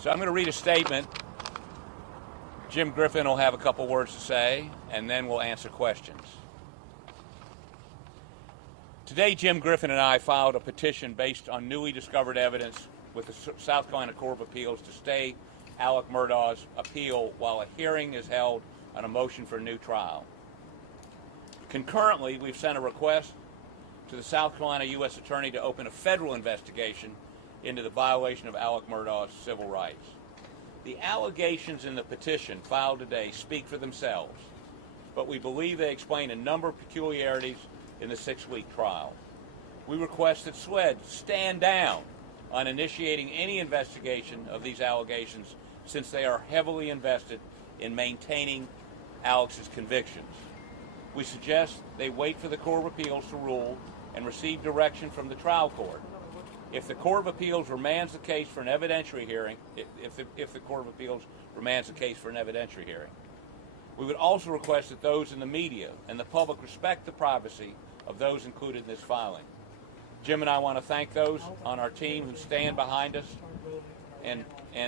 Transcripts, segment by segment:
So I'm going to read a statement. Jim Griffin will have a couple words to say, and then we'll answer questions. Today, Jim Griffin and I filed a petition based on newly discovered evidence with the South Carolina Court of Appeals to stay Alex Murdaugh's appeal while a hearing is held on a motion for a new trial. Concurrently, we've sent a request to the South Carolina U.S. Attorney to open a federal investigation into the violation of Alex Murdaugh's civil rights. The allegations in the petition filed today speak for themselves, but we believe they explain a number of peculiarities in the 6-week trial. We request that SWED stand down on initiating any investigation of these allegations since they are heavily invested in maintaining Alex's convictions. We suggest they wait for the Court of Appeals to rule and receive direction from the trial court. If the Court of Appeals remands the case for an evidentiary hearing, if the Court of Appeals remands the case for an evidentiary hearing, we would also request that those in the media and the public respect the privacy of those included in this filing. Jim and I want to thank those on our team who stand behind us and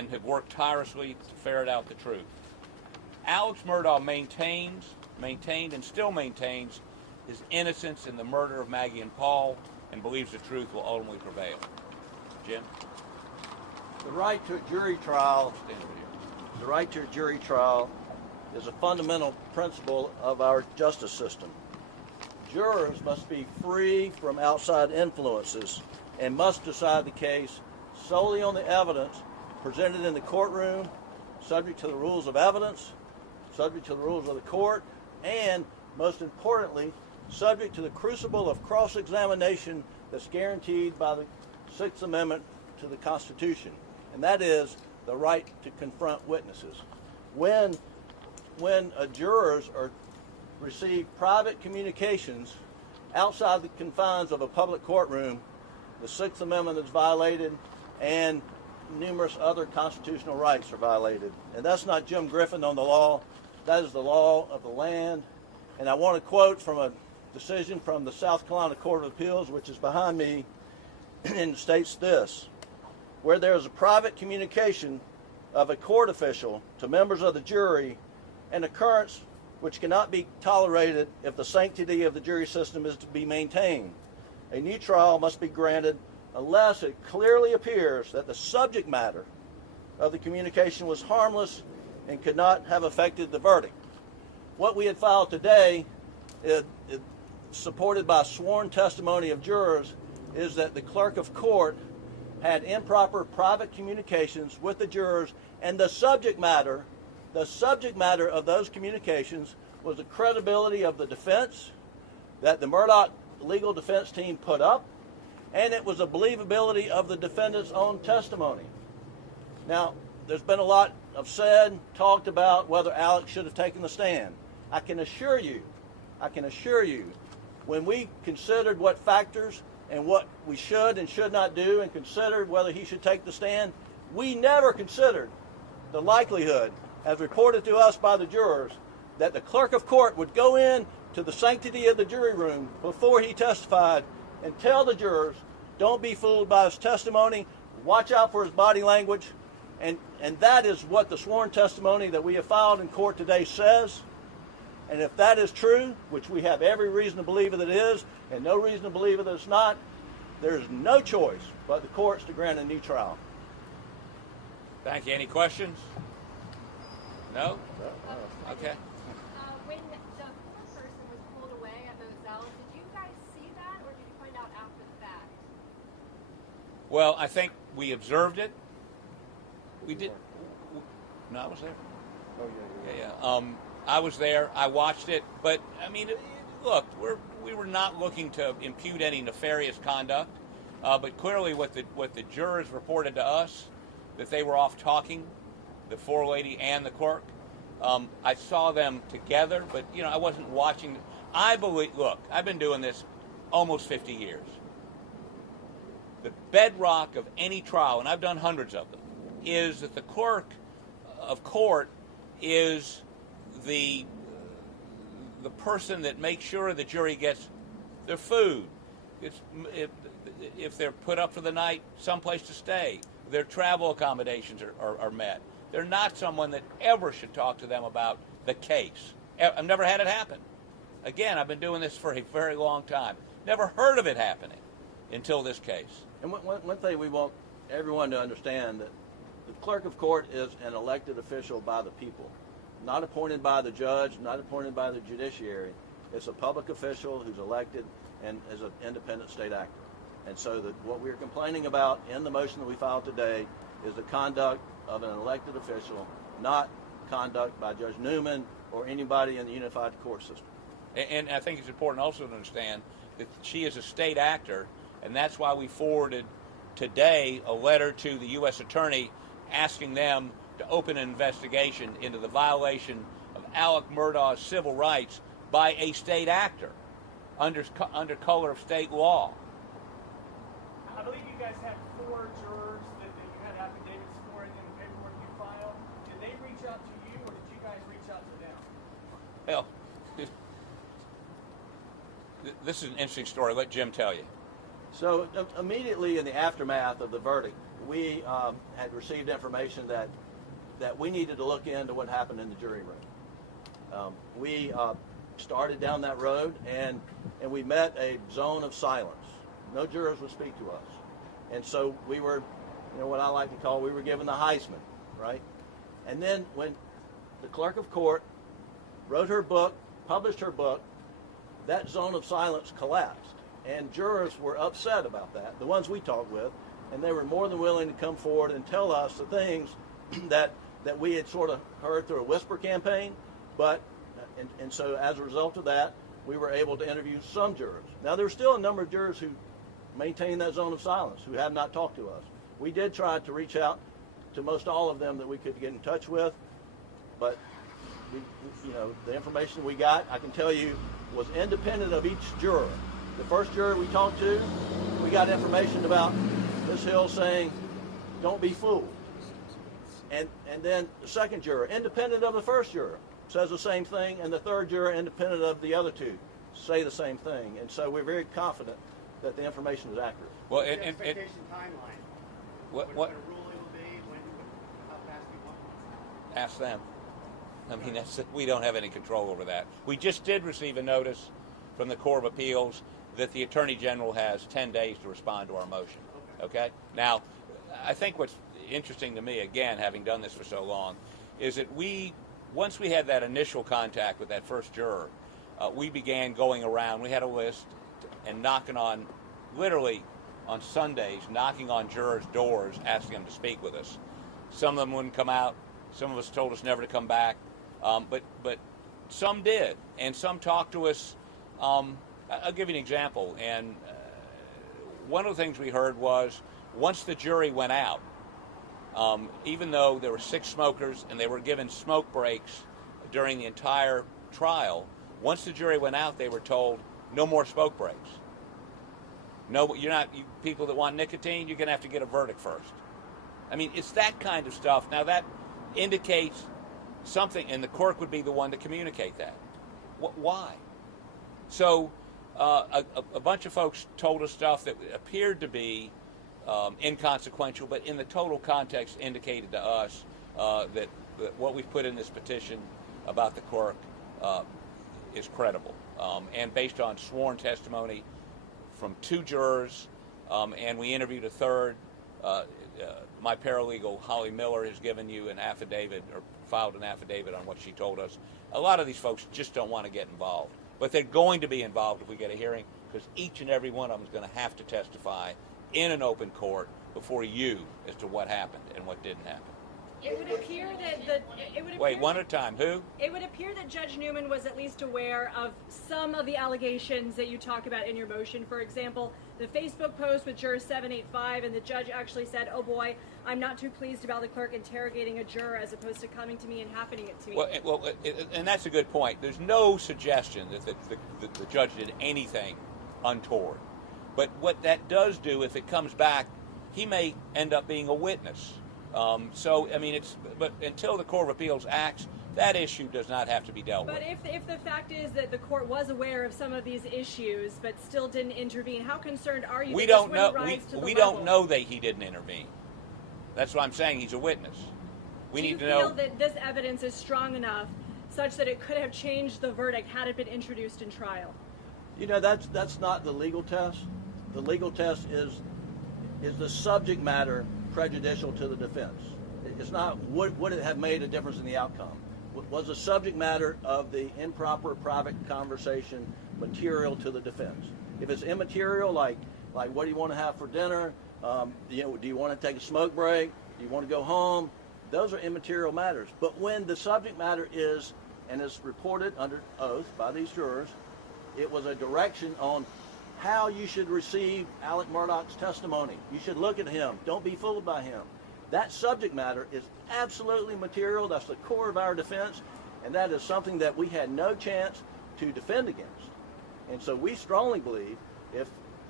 have worked tirelessly to ferret out the truth. Alex Murdaugh maintained and still maintains his innocence in the murder of Maggie and Paul and believes the truth will ultimately prevail. Jim? The right to a jury trial, is a fundamental principle of our justice system. Jurors must be free from outside influences and must decide the case solely on the evidence presented in the courtroom, subject to the rules of evidence, subject to the rules of the court, and, most importantly, subject to the crucible of cross-examination that's guaranteed by the Sixth Amendment to the Constitution, and that is the right to confront witnesses. When jurors receive private communications outside the confines of a public courtroom, the Sixth Amendment is violated and numerous other constitutional rights are violated. And that's not Jim Griffin on the law, that is the law of the land. And I want to quote from a decision from the South Carolina Court of Appeals, which is behind me, and states this: where there is a private communication of a court official to members of the jury, an occurrence which cannot be tolerated if the sanctity of the jury system is to be maintained, a new trial must be granted unless it clearly appears that the subject matter of the communication was harmless and could not have affected the verdict. What we had filed today, supported by sworn testimony of jurors, is that the clerk of court had improper private communications with the jurors, and the subject matter of those communications was the credibility of the defense that the Murdaugh legal defense team put up, and it was the believability of the defendant's own testimony. Now, there's been a lot of talked about whether Alex should have taken the stand. I can assure you, when we considered what factors and what we should and should not do and considered whether he should take the stand, we never considered the likelihood, as reported to us by the jurors, that the clerk of court would go in to the sanctity of the jury room before he testified and tell the jurors, don't be fooled by his testimony, watch out for his body language, and that is what the sworn testimony that we have filed in court today says. And if that is true, which we have every reason to believe that it is, and no reason to believe that it's not, there is no choice but the courts to grant a new trial. Thank you. Any questions? No? Okay. When the fourth person was pulled away at Moselle, did you guys see that, or did you find out after the fact? Well, I think we observed it. We did. No, I was there. Oh, Yeah. I was there. I watched it. But, I mean, look, we were not looking to impute any nefarious conduct. But clearly what the jurors reported to us, that they were off talking, the forelady and the clerk. I saw them together, but, I wasn't watching. Look, I've been doing this almost 50 years. The bedrock of any trial, and I've done hundreds of them, is that the clerk of court is the person that makes sure the jury gets their food. If they're put up for the night, someplace to stay, their travel accommodations are met. They're not someone that ever should talk to them about the case. I've never had it happen. Again, I've been doing this for a very long time. Never heard of it happening until this case. And one thing we want everyone to understand, that the clerk of court is an elected official by the people, not appointed by the judge, not appointed by the judiciary. It's a public official who's elected and is an independent state actor. And so what we're complaining about in the motion that we filed today is the conduct of an elected official, not conduct by Judge Newman or anybody in the unified court system. And I think it's important also to understand that she is a state actor, and that's why we forwarded today a letter to the U.S. Attorney asking them to open an investigation into the violation of Alex Murdaugh's civil rights by a state actor under color of state law. I believe you guys had 4 jurors that you had affidavits for in the paperwork you filed. Did they reach out to you, or did you guys reach out to them? Well, this is an interesting story. Let Jim tell you. So immediately in the aftermath of the verdict, we had received information that we needed to look into what happened in the jury room. We started down that road, and we met a zone of silence. No jurors would speak to us. And so we were, what I like to call, we were given the Heisman, right? And then when the clerk of court wrote her book, published her book, that zone of silence collapsed. And jurors were upset about that, the ones we talked with, and they were more than willing to come forward and tell us the things that we had sort of heard through a whisper campaign. And so as a result of that, we were able to interview some jurors. Now, there's still a number of jurors who maintain that zone of silence, who have not talked to us. We did try to reach out to most all of them that we could get in touch with, but the information we got, I can tell you, was independent of each juror. The first juror we talked to, we got information about Ms. Hill saying, "Don't be fooled." And then the second juror, independent of the first juror, says the same thing, and the third juror, independent of the other two, say the same thing. And so we're very confident that the information is accurate. Well, What's the expectation timeline? What a ruling will be? How fast do you want one? Ask them. I mean, we don't have any control over that. We just did receive a notice from the Court of Appeals that the Attorney General has 10 days to respond to our motion. Okay? Now, I think what's interesting to me, again, having done this for so long, is that once we had that initial contact with that first juror, we began going around. We had a list and knocking on, literally on Sundays, knocking on jurors' doors, asking them to speak with us. Some of them wouldn't come out. Some of us told us never to come back. But some did, and some talked to us. I'll give you an example. And one of the things we heard was, once the jury went out, even though there were 6 smokers and they were given smoke breaks during the entire trial, once the jury went out, they were told, no more smoke breaks. No, you people that want nicotine, you're going to have to get a verdict first. I mean, it's that kind of stuff. Now, that indicates something, and the court would be the one to communicate that. Why? So a bunch of folks told us stuff that appeared to be inconsequential, but in the total context indicated to us that what we've put in this petition about the clerk is credible, and based on sworn testimony from 2 jurors, and we interviewed a third. My paralegal, Holly Miller, has given you an affidavit, or filed an affidavit on what she told us. A lot of these folks just don't want to get involved, but they're going to be involved if we get a hearing, because each and every one of them is going to have to testify in an open court before you as to what happened and what didn't happen. It would appear that Wait, one at a time. Who? It would appear that Judge Newman was at least aware of some of the allegations that you talk about in your motion. For example, the Facebook post with juror 785, and the judge actually said, "Oh boy, I'm not too pleased about the clerk interrogating a juror as opposed to coming to me and happening it to me." And that's a good point. There's no suggestion that the judge did anything untoward. But what that does do, if it comes back, he may end up being a witness. But until the Court of Appeals acts, that issue does not have to be dealt with. But if the fact is that the court was aware of some of these issues but still didn't intervene, how concerned are you? We don't know. We don't know that he didn't intervene. That's what I'm saying. He's a witness. We Do need you to feel know. that this evidence is strong enough such that it could have changed the verdict had it been introduced in trial? You know, that's not the legal test. The legal test is the subject matter prejudicial to the defense. It's not would it have made a difference in the outcome. Was the subject matter of the improper private conversation material to the defense? If it's immaterial, like what do you want to have for dinner? Do you want to take a smoke break? Do you want to go home? Those are immaterial matters. But when the subject matter is, and is reported under oath by these jurors, it was a direction on how you should receive Alex Murdaugh's testimony. You should look at him. Don't be fooled by him. That subject matter is absolutely material. That's the core of our defense, and that is something that we had no chance to defend against. And so we strongly believe if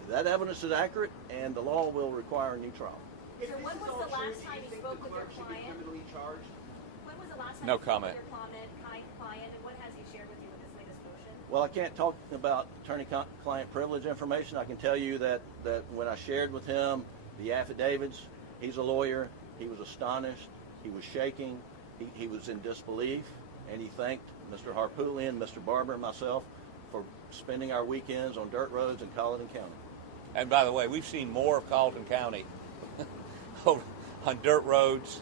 that evidence is accurate, and the law will require a new trial. So when was the last time you spoke with your client? When was the last time No you spoke comment. with your client, and what has he shared with you in this latest motion? Well, I can't talk about attorney-client privilege information. I can tell you that when I shared with him the affidavits, he's a lawyer. He was astonished. He was shaking. He was in disbelief, and he thanked Mr. Harpootlian, Mr. Barber, and myself for spending our weekends on dirt roads in Colleton County. And by the way, we've seen more of Colleton County on dirt roads,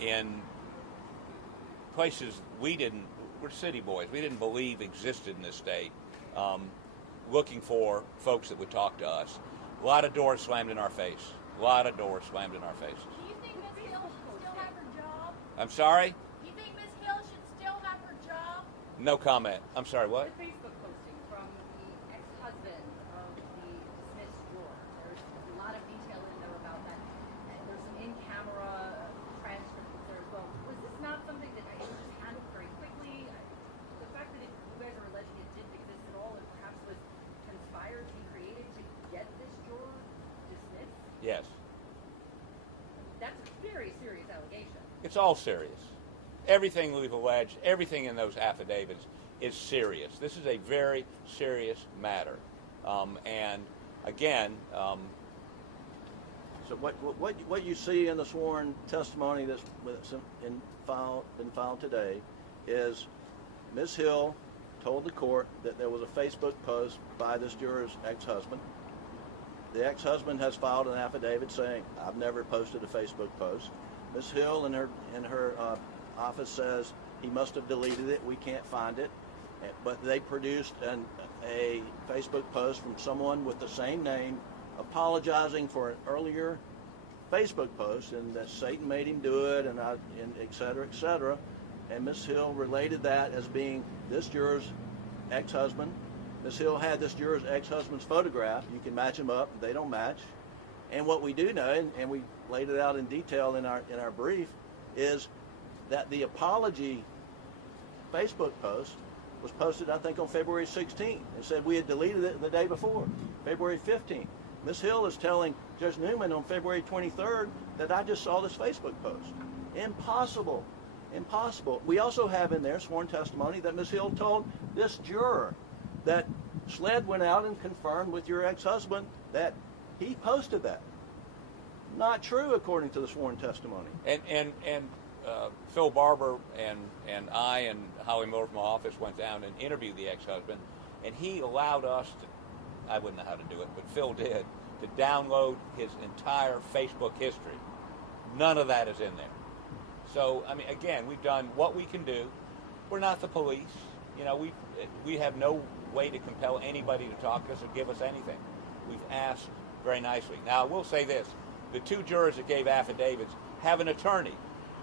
in places we're city boys, we didn't believe existed in this state, looking for folks that would talk to us. A lot of doors slammed in our face. A lot of doors slammed in our faces. Do you think Ms. Hill should still have her job? I'm sorry? Do you think Ms. Hill should still have her job? No comment. I'm sorry, what? The Facebook posting from the ex-husband of the dismissed juror. There's a lot of detail in there about that. And there's some in-camera transcripts there as well. Was this not something that was just handled very quickly? The fact that you guys are alleging it didn't exist at all and perhaps was conspired to be created to get this juror dismissed? Yes. That's a very serious allegation. It's all serious. Everything we've alleged, everything in those affidavits is serious. This is a very serious matter. And again, So what you see in the sworn testimony that's been filed today is Ms. Hill told the court that there was a Facebook post by this juror's ex-husband. The ex-husband has filed an affidavit saying, I've never posted a Facebook post. Ms. Hill in her office says he must have deleted it. We can't find it. But they produced a Facebook post from someone with the same name apologizing for an earlier Facebook post and that Satan made him do it and et cetera, et cetera. And Ms. Hill related that as being this juror's ex-husband. Ms. Hill had this juror's ex-husband's photograph. You can match them up. They don't match. And what we do know, and we laid it out in detail in our brief, is that the apology Facebook post was posted, I think, on February 16th. It said we had deleted it the day before, February 15th. Ms. Hill is telling Judge Newman on February 23rd that I just saw this Facebook post. Impossible. Impossible. We also have in there sworn testimony that Ms. Hill told this juror that SLED went out and confirmed with your ex-husband that he posted that. Not true, according to the sworn testimony. And Phil Barber and I and Howie Miller from my office went down and interviewed the ex-husband, and he allowed us to, I wouldn't know how to do it, but Phil did, to download his entire Facebook history. None of that is in there. So, I mean, again, we've done what we can do. We're not the police. You know, we have no way to compel anybody to talk to us or give us anything. We've asked very nicely. Now, I will say this. The two jurors that gave affidavits have an attorney,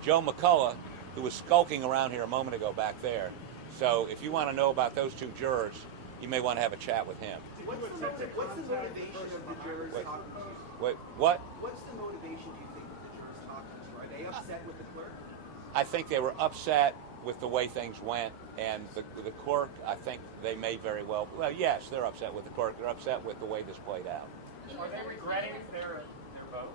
Joe McCullough, who was skulking around here a moment ago back there. So if you want to know about those two jurors, you may want to have a chat with him. What's the motivation of the jurors talking to you? Wait, what? What's the motivation, do you think, of the jurors talking to you? Are they upset with the clerk? I think they were upset with the way things went, and the clerk, I think they may very well, yes, they're upset with the clerk. They're upset with the way this played out. Are they regretting their vote?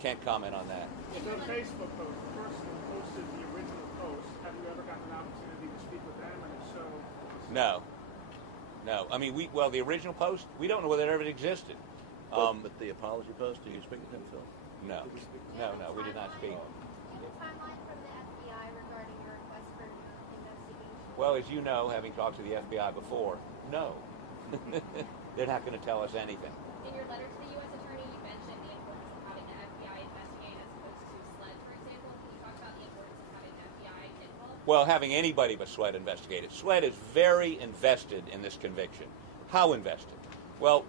Can't comment on that. The Facebook post, the person who posted the original post, have you ever gotten an opportunity to speak with them? And if so, No. I mean, the original post, we don't know whether it ever existed. But the apology post, do you speak with him, Phil? No, we did not speak. Do you have a timeline from the FBI regarding your request for investigation? Well, as you know, having talked to the FBI before, no. They're not going to tell us anything. In your letter to the U.S. Attorney, you mentioned the importance of having the FBI investigate as opposed to SLED, for example. Can you talk about the importance of having the FBI involved? Well, having anybody but SLED investigate it. SLED is very invested in this conviction. How invested? Well,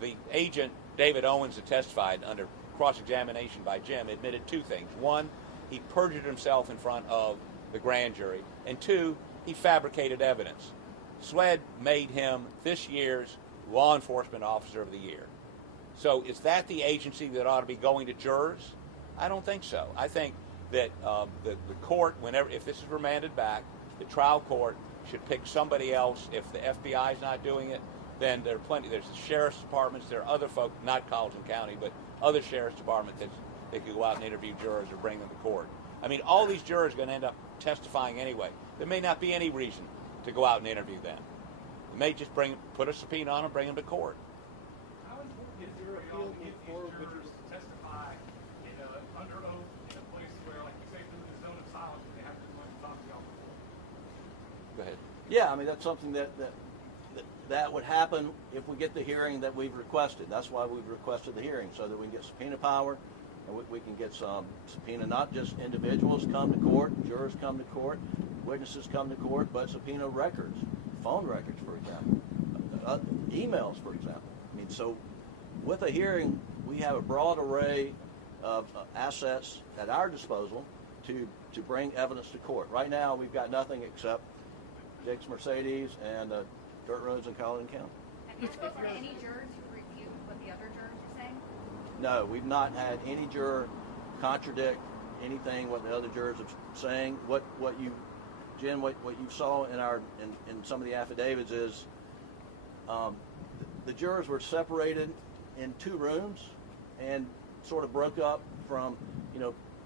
the agent, David Owens, that testified under cross-examination by Jim, admitted two things. One, he perjured himself in front of the grand jury. And two, he fabricated evidence. SLED made him this year's Law Enforcement Officer of the Year. So is that the agency that ought to be going to jurors? I don't think so. I think that the court, if this is remanded back, the trial court should pick somebody else. If the FBI is not doing it, then there are plenty. There's the sheriff's departments. There are other folk, not Colleton County, but other sheriff's departments that they could go out and interview jurors or bring them to court. I mean, all these jurors are going to end up testifying anyway. There may not be any reason to go out and interview them. They may just put a subpoena on them, bring them to court. How important is your appeal to get these jurors to testify under oath in a place where, like you say, through the zone of silence, where they have to talk to y'all before? Go ahead. Yeah, I mean, that's something that would happen if we get the hearing that we've requested. That's why we've requested the hearing, so that we can get subpoena power, and we can get some subpoena, not just individuals come to court, jurors come to court, witnesses come to court, but subpoena records, phone records, for example, emails, for example. I mean, so with a hearing, we have a broad array of assets at our disposal to bring evidence to court. Right now, we've got nothing except Jake's Mercedes and dirt roads in Colleton County. Have you spoken to any jurors who reviewed what the other jurors are saying? No, we've not had any juror contradict anything what the other jurors are saying. What you saw in some of the affidavits is the jurors were separated in two rooms and sort of broke up from,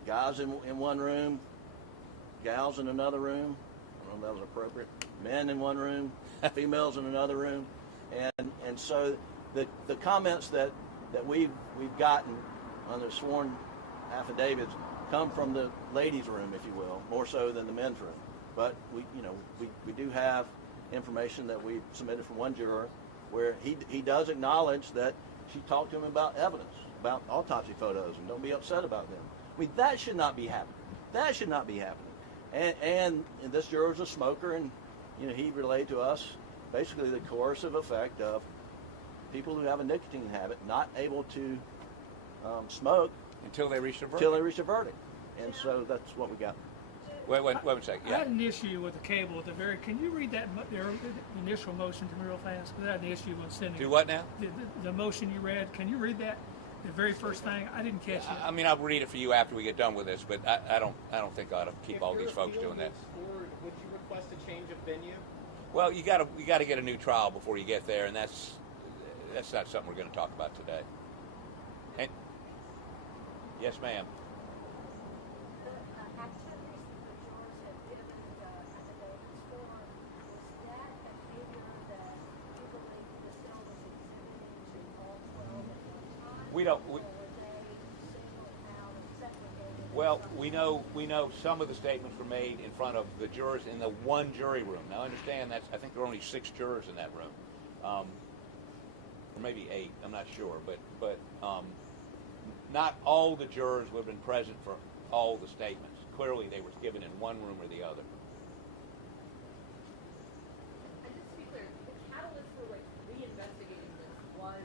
guys in one room, gals in another room. I don't know if that was appropriate. Men in one room, females in another room, and so the comments that we've gotten on the sworn affidavits come from the ladies' room, if you will, more so than the men's room. But we do have information that we submitted from one juror where he does acknowledge that she talked to him about evidence, about autopsy photos, and don't be upset about them. I mean, that should not be happening. That should not be happening. And this juror is a smoker, and he relayed to us basically the coercive effect of people who have a nicotine habit not able to smoke until they reach a verdict. And so that's what we got. Wait a second. Yeah. I had an issue with the cable at the very. Can you read that initial motion to me real fast? Because I had an issue with sending. Do what now? The motion you read. Can you read that? The very first thing. I didn't catch it. I mean, I'll read it for you after we get done with this, but I don't think I ought to keep all these folks doing that. Forward, would you request a change of venue? Well, you got to get a new trial before you get there, and that's not something we're going to talk about today. And yes, ma'am. We know some of the statements were made in front of the jurors in the one jury room. Now, understand I think there are only 6 jurors in that room, or maybe 8. I'm not sure, but not all the jurors would have been present for all the statements. Clearly, they were given in one room or the other. And just to be clear, the catalyst for reinvestigating this was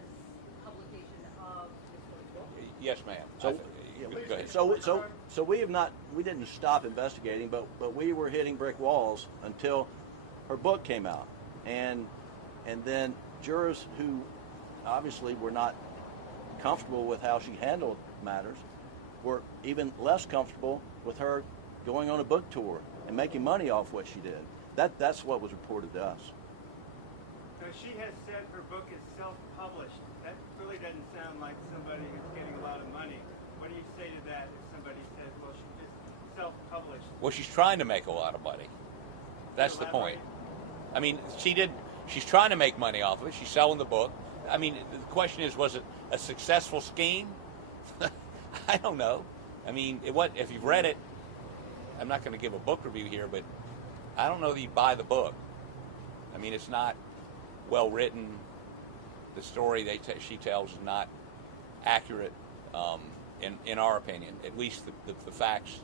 publication of Nichole's book? Yes, ma'am. Go ahead. So we didn't stop investigating, but we were hitting brick walls until her book came out, and then jurors who obviously were not comfortable with how she handled matters were even less comfortable with her going on a book tour and making money off what she did. That's what was reported to us. So she has said her book is self-published. That really doesn't sound like somebody who's getting a lot of money. What do you say to that if somebody says, well, she just self-published? Well, she's trying to make a lot of money. That's the point. I mean, she's trying to make money off of it. She's selling the book. I mean, the question is, was it a successful scheme? I don't know. I mean, if you've read it, I'm not going to give a book review here, but I don't know that you buy the book. I mean, it's not well written. The story she tells is not accurate, in our opinion, at least the facts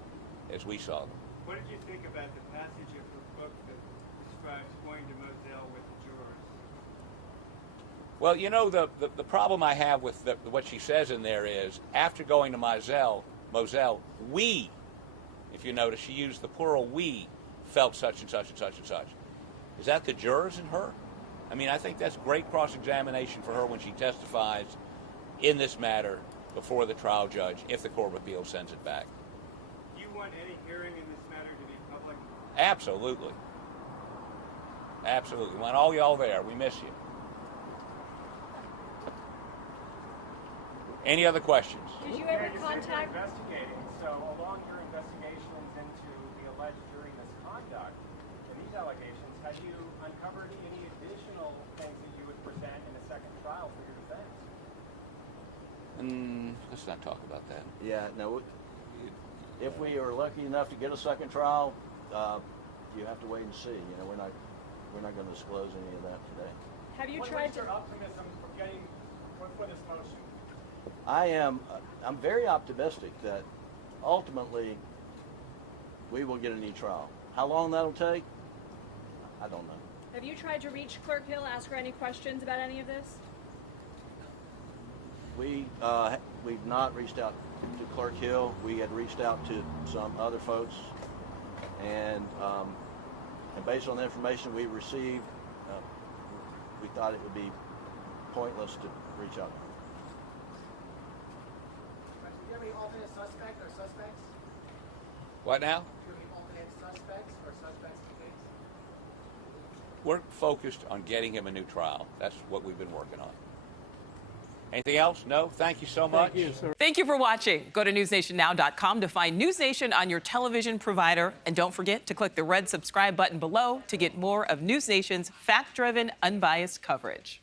as we saw them. What did you think about the passage of her book that describes going to Moselle with the jurors? Well, you know, the problem I have with what she says in there is, after going to Moselle, we, if you notice, she used the plural we, felt such and such and such and such. Is that the jurors and her? I mean, I think that's great cross-examination for her when she testifies in this matter before the trial judge, if the Court of Appeals sends it back. Do you want any hearing in this matter to be public? Absolutely. Absolutely. We want all y'all there. We miss you. Any other questions? Did you ever You're contact? investigating, so along your investigations into the alleged jury misconduct and these allegations, have you uncovered any additional things that you would present in a second trial for your defense? Let's not talk about that. Yeah, no. If we are lucky enough to get a second trial, you have to wait and see. You know, we're not going to disclose any of that today. Have you What tried is to? your optimism for this motion? I'm very optimistic that ultimately we will get a new trial. How long that'll take, I don't know. Have you tried to reach Clerk Hill, ask her any questions about any of this? We've not reached out to Clerk Hill. We had reached out to some other folks, and based on the information we received, we thought it would be pointless to reach out. Do you have any alternate suspect or suspects? What now? Do you have any alternate suspects or suspects in the case? We're focused on getting him a new trial. That's what we've been working on. Anything else? No? Thank you so much. Thank you, sir. Thank you for watching. Go to newsnationnow.com to find News Nation on your television provider. And don't forget to click the red subscribe button below to get more of News Nation's fact-driven, unbiased coverage.